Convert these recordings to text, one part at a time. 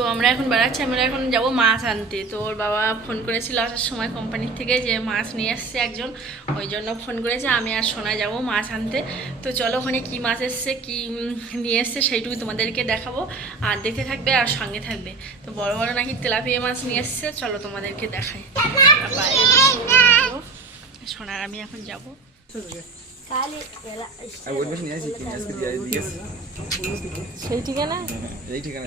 তো আমরা এখন বেড়াচ্ছি আমরা এখন যাব মাছ আনতে। তো ওর বাবা ফোন করেছিল আসার সময় কোম্পানির থেকে যে মাছ নিয়ে এসছে একজন ওই জন্য ফোন করেছে আমি আর সোনা যাব মাছ আনতে। তো চলো ওখানে কী মাছ এসছে কী নিয়ে এসছে সেইটুকু তোমাদেরকে দেখাবো। আর দেখতে থাকবে আর সঙ্গে থাকবে। তো বড় বড় নাকি তেলাপিয়া মাছ নিয়ে এসছে চলো তোমাদেরকে দেখাই। বাইরে বসে বলব। সোনা আর আমি এখন যাব। সেই ঠিকানা এই ঠিকানা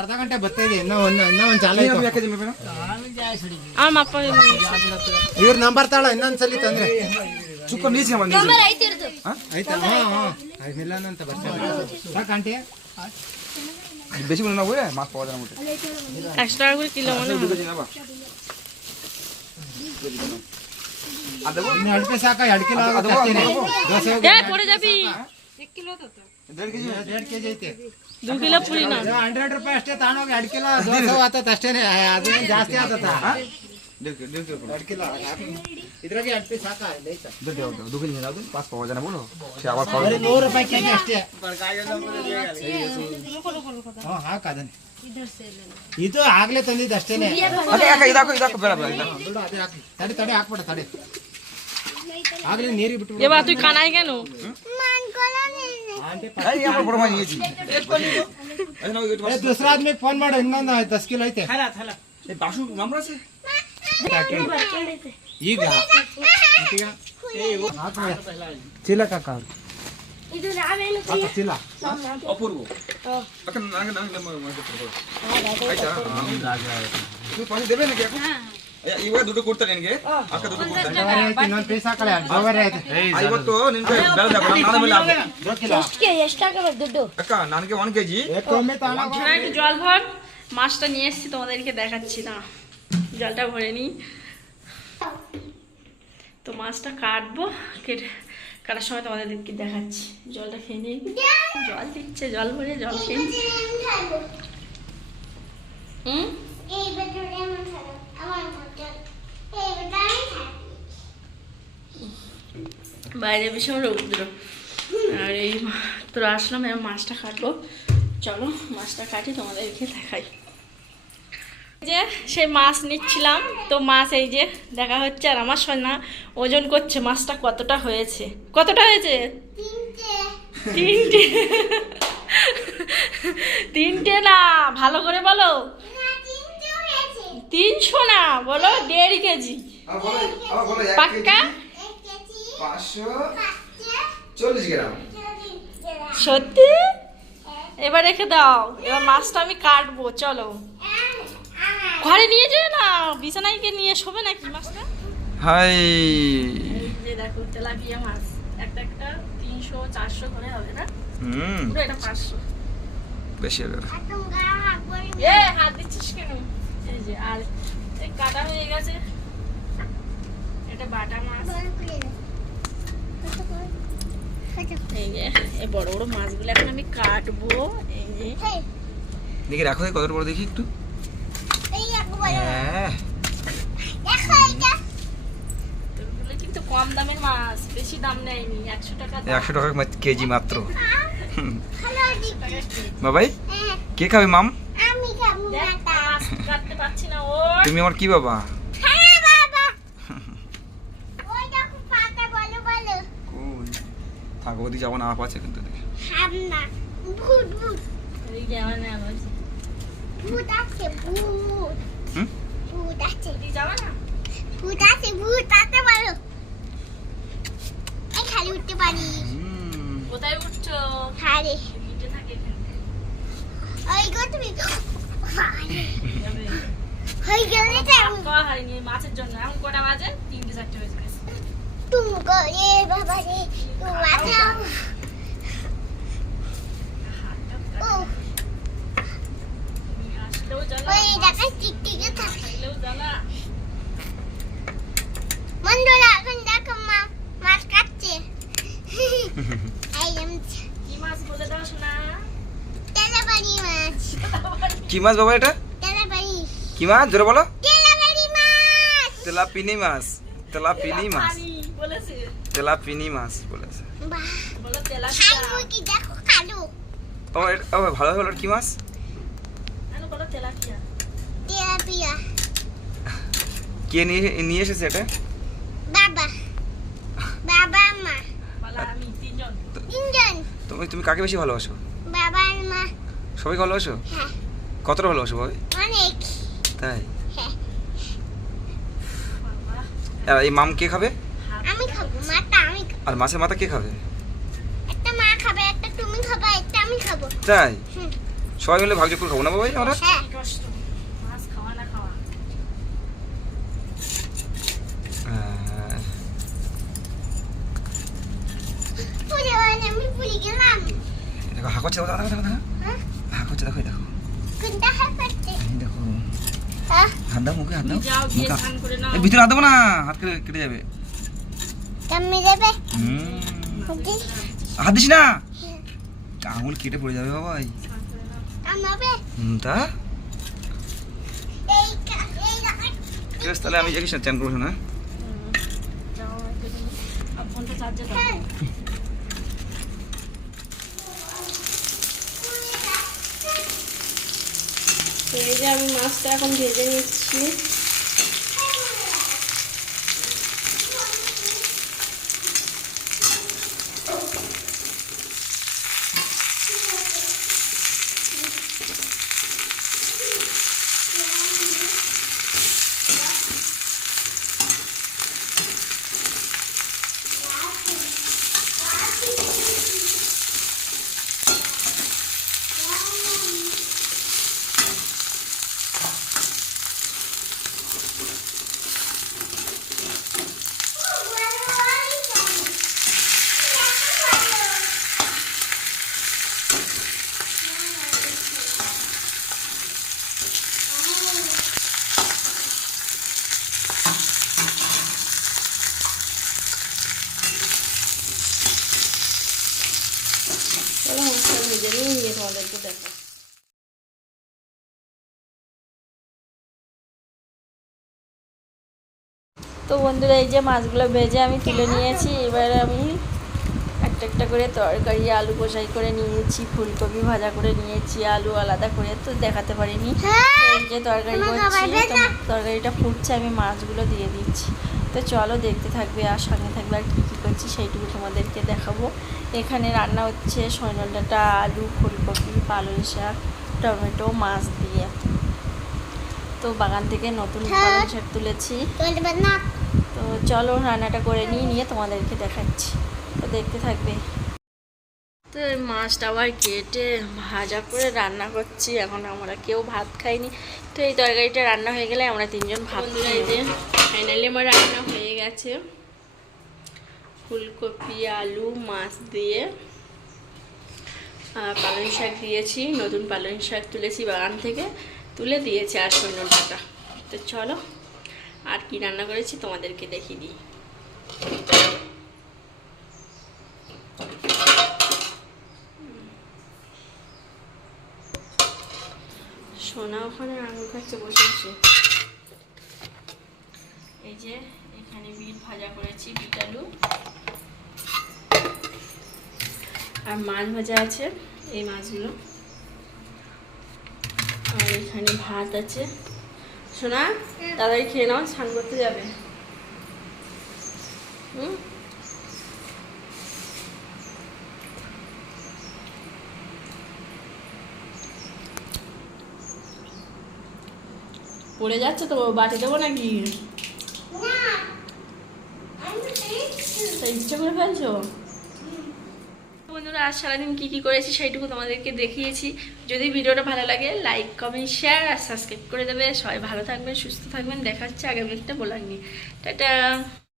ಅರ್ಧ ಗಂಟೆ ಬರ್ತಿದೆ ಇನ್ನೂ ಒಂದು ಇನ್ನೂ ಒಂದು ಚಾಲು ನೀವು ಐತೆ ಯಾಕೆ ಜಿಮ್ಮೆ ಬೇಡ আমার মাপা ಇವ್ರ ನಂಬರ್ ತಾಳ ಇನ್ನೊಂದ್ಸಲಿ ತಂದ್ರೆ ಚುಕ್ಕ ನೀಚೆ ಬಂದಿದೆ ಐತಿರ್ದು ಆಯ್ತಾ ಹಾಂ ಹಾಂ ಮಿಲ್ಲನ್ ಅಂತ ಬರ್ತಾರೆ ಸಾಕು ಆಂಟಿ বেশি করে না বুঝলে মাছ পাওয়া যায় না মোটে একশো টাকা করে কিলো মনে দু হয় কেজি নেবা আর দেবো ಇನ್ನು ಅಡಿಕೆ ಸಾಕ ಎರಡು ಕಿಲೋ ಅದು- ಆಗುತ್ತೆ ಅಷ್ಟೇನೆ. ಅದು- ದೋಸೆ এ পড়ে যাবি দেড় কেজি ಎರಡು दो किलो ಪುರಿ ನಾನು 100 ರೂಪಾಯಿ ಅಷ್ಟೇ ತಾನೋಗಿ 2 ಕಿಲೋ ದೋಸೆ ಆತತ ಅಷ್ಟೇನೆ ಅದು ಜಾಸ್ತಿ ಆತತ 2 ಕಿಲೋ 2 ಕಿಲೋ ಇದ್ರಾಗೆ 8 ಪೀಸ್ ಸಾಕ ಲೈತ ಬಿಡಿ ಹೌದು ದೋ ಕಿಲೋ ಹಾಕು ಪಾಸ್ ಪಾವ ಜನ ಬೋಲು ಶಾವ ಪಾವ 100 ರೂಪಾಯಿ ಕೆಜಿ ಅಷ್ಟೇ ಹಾ ಹಾಕ ಅದನ್ನ ಇದರ ಸೇಲೆ ಇದು ಆಗ್ಲೇ ತಂದಿದ್ದ ಅಷ್ಟೇನೆ ಅದೇ ಯಾಕ ಇದಾಕು ಇದಾಕು ಬೇಡ ಬೇಡ ಬಿಡು ಅದೇ ಹಾಕಿ ತಡಿ ತಡಿ ಹಾಕ್ಬಿಡ ತಡಿ ಆಗ್ಲೇ ನೀರಿ ಬಿಟ್ಟು ಯವ್ವ ತೂ ಖಾನಾಯ್ಗೆನು ದೂಸರ ಆದ್ಮಿಗೆ ಫೋನ್ ಮಾಡು ಇನ್ನೊಂದು ದಸ್ ಕಿಲೋ ಐತೆ ಬಾಸು ನಮ್ರಸೆ ಈಗ ಚೀಲ ಕಾಕ ಇದು ನಾವೇನು ಚೀಲ ಅಪೂರ್ವ ಅಕ್ಕ ನಂಗೆ ನಂಗೆ ಆಯ್ತಾ ನೀವು ಪಾನಿ ದೇವೇನಕ್ಕೆ ಇವಾಗ ದುಡ್ಡು ಕೊಡ್ತಾರೆ ನಿನಗೆ ಅಕ್ಕ ದುಡ್ಡು ಕೊಡ್ತಾರೆ ಜವಾರಿ ಐತೆ ಇನ್ನೊಂದು ಪೀಸ್ ಹಾಕಲ್ಲ ಜವಾರಿ ಐತೆ ಐವತ್ತು ನಿನ್ಗೆ ಬೆಳೆ ನಾನು ಮೇಲೆ ಹಾಕು. ದೋ ಕಿಲೋ ಎಷ್ಟಕ್ಕೆ ಎಷ್ಟಾಗಬೇಕು ದುಡ್ಡು ಅಕ್ಕ ನನಗೆ ಒನ್ ಕೆಜಿ ಏಕೊಮ್ಮೆ ತಗೊಂಡು সোনা একটু জল ভর মাছটা নিয়ে এসেছি তোমাদেরকে দেখাচ্ছি না জলটা ভরে নিই তো মাছটা কাটবো কেটে কাটার সময় তোমাদেরকে দেখাচ্ছি জলটা খেয়ে নিই জল দিচ্ছে জল ভরে জল খেয়ে নিই। হুম বাইরে ভীষণ রৌদ্র। আর এই তোর আসলাম এবার মাছটা কাটবো। চলো মাছটা কাটি তোমাদেরকে দেখাই। যে সেই মাছ নিচ্ছিলাম। তো মাছ এই যে দেখা হচ্ছে আর আমার সোনা ওজন করছে মাছটা কতটা হয়েছে। কতটা হয়েছে? তিনটে। তিনটে। না ভালো করে বলো। তিনশো না বলো দেড় কেজি। পাক্কা এক কেজি। পাঁচশো চল্লিশ গ্রাম। সত্যি? এবার রেখে দাও। এবার মাছটা আমি কাটবো চলো। ঘরে নিয়ে যেও না বিছানায় গিয়ে নিয়ে শোবে নাকি মাছটা? হাই। যে দেখো তেলাপিয়া মাছ। একটা একটা তিনশো চারশো করে হবে না? হুম। এটা পাঁচশো। বেশি হবে এ হাত দিচ্ছিস কেন? এই যে আর এই কাটা হয়ে গেছে। এটা বাটা মাছ বল করে কত করে কত এই যে এই বড় বড় মাছগুলো এখন আমি কাটবো। এই যে দেখি রাখো কত বড় দেখি একটু। হ্যাঁ। কিন্তু কম দামের মাছ বেশি দাম নেয়নি একশো টাকা একশো টাকা কেজি মাত্র। বাবাই হ্যাঁ, কে খাবে মাম? আমি খাব না। দেখ তা মাছ কাটতে পারছি না ও তুমি আমার কি বাবা? তো ভাত খাওয়া হয়নি এই মাছের জন্য। এখন কটা বাজে? তিনটে চারটে বেজে তুমি করে বাবা রে মাথা বন্ধুরা এখন দেখো মা মাছ কাটছে কি মাছ বাবা এটা? কি মাছ? জোরে বলো। তেলাপিনি মাছ। তেলাপিনি মাছ। বলেছে? তেলাপিনি মাছ বলেছে। বলো তেলাপিয়া। খাই মুরগি দেখো কালো। ও ও ভালো ভালো কি মাছ? কেন বলো তেলাপিয়া। তেলাপিয়া। কে নিয়ে নিয়ে এসেছে এটা? বাবা। বাবা মা। আমি তিনজন। তিনজন। তুমি তুমি কাকে বেশি ভালোবাসো? বাবা আর মা। সবাই ভালোবাসো? হ্যাঁ। কতটা ভালোবাসো ভাই অনেক। তাই? হ্যাঁ। এই মাম কে খাবে? আমি খাব মাটা আমি খাব। আর মাছের মাথা কে খাবে? একটা মা খাবে একটা তুমি খাবে একটা আমি খাব। তাই? সবাই মিলে ভাগ করে খাব না বাবাই আমরা? হ্যাঁ। কষ্ট মাছ খাওয়া না খাওয়া? আহ, পুরে আমি পুরে গেলাম। দেখো হা করছে দেখো দেখো দেখো দেখো হ্যাঁ। হা করছে দেখো। দেখো দেখো। হ্যাঁ হাত দাও মুখে হাত দাও। ভিতরে হাত দেবো না হাত কেটে কেটে যাবে কামে যাবে হুম। হচ্ছে হাত দিস না? আঙুল কেটে পড়ে যাবে হুম, তা? এই কা- এই ঠিক আছে তাহলে আমি যাই চ্যান করব না হ্যাঁ? তো এই যে আমি মাছটা এখন ভেজে নিচ্ছি। তো বন্ধুরা এই যে মাছগুলো ভেজে আমি তুলে নিয়েছি। এবার আমি একটা একটা করে তরকারি আলু কষাই করে নিয়েছি ফুলকপি ভাজা করে নিয়েছি আলু আলাদা করে তো দেখাতে পারিনি। এই যে তরকারি করছি তো তরকারিটা ফুটছে আমি মাছগুলো দিয়ে দিচ্ছি। তো চলো দেখতে থাকবে আর সঙ্গে থাকবে আর কী কী করছি সেইটুকু তোমাদেরকে দেখাবো। এখানে রান্না হচ্ছে সৈন্য ডাঁটা আলু ফুলকপি পালং শাক টমেটো মাছ দিয়ে। তো বাগান থেকে নতুন হ্যাঁ। পালং শাক তুলেছি। তো চলো রান্নাটা করে নিয়ে নিয়ে তোমাদেরকে দেখাচ্ছি। তো দেখতে থাকবে। তো এই মাছটা আবার কেটে ভাজা করে রান্না করছি। এখন আমরা কেউ ভাত খাইনি। তো এই তরকারিটা রান্না হয়ে গেলে আমরা তিনজন ভাত খাই। যে ফাইনালি আমার রান্না হয়ে গেছে। ফুলকপি আলু মাছ দিয়ে। আর পালং শাক দিয়েছি নতুন পালং শাক তুলেছি বাগান থেকে। তুলে দিয়েছি আর সৈন্য ডাটা তো চলো, আর কি রান্না করেছি তোমাদেরকে দেখিয়ে দিই। সোনা ওখানে আঙুল খাচ্ছে বসে বসে এই যে, এখানে বিট ভাজা করেছি, বিট আলু। আর মাছ ভাজা আছে, এই মাছগুলো। এখানে ভাত আছে। সোনা তাড়াতাড়ি খেয়ে নাও স্নান করতে যাবে। হুম? পড়ে যাচ্ছে তো বাটি দেবো নাকি? ইচ্ছে করে ফেলছো? বন্ধুরা, আজ সারাদিন কী কী করেছি সেইটুকু তোমাদেরকে দেখিয়েছি। যদি ভিডিওটা ভালো লাগে লাইক কমেন্ট শেয়ার আর সাবস্ক্রাইব করে দেবে। সবাই ভালো থাকবেন, সুস্থ থাকবেন। দেখাচ্ছে আগামী একটা বলার নিয়ে। টাটা!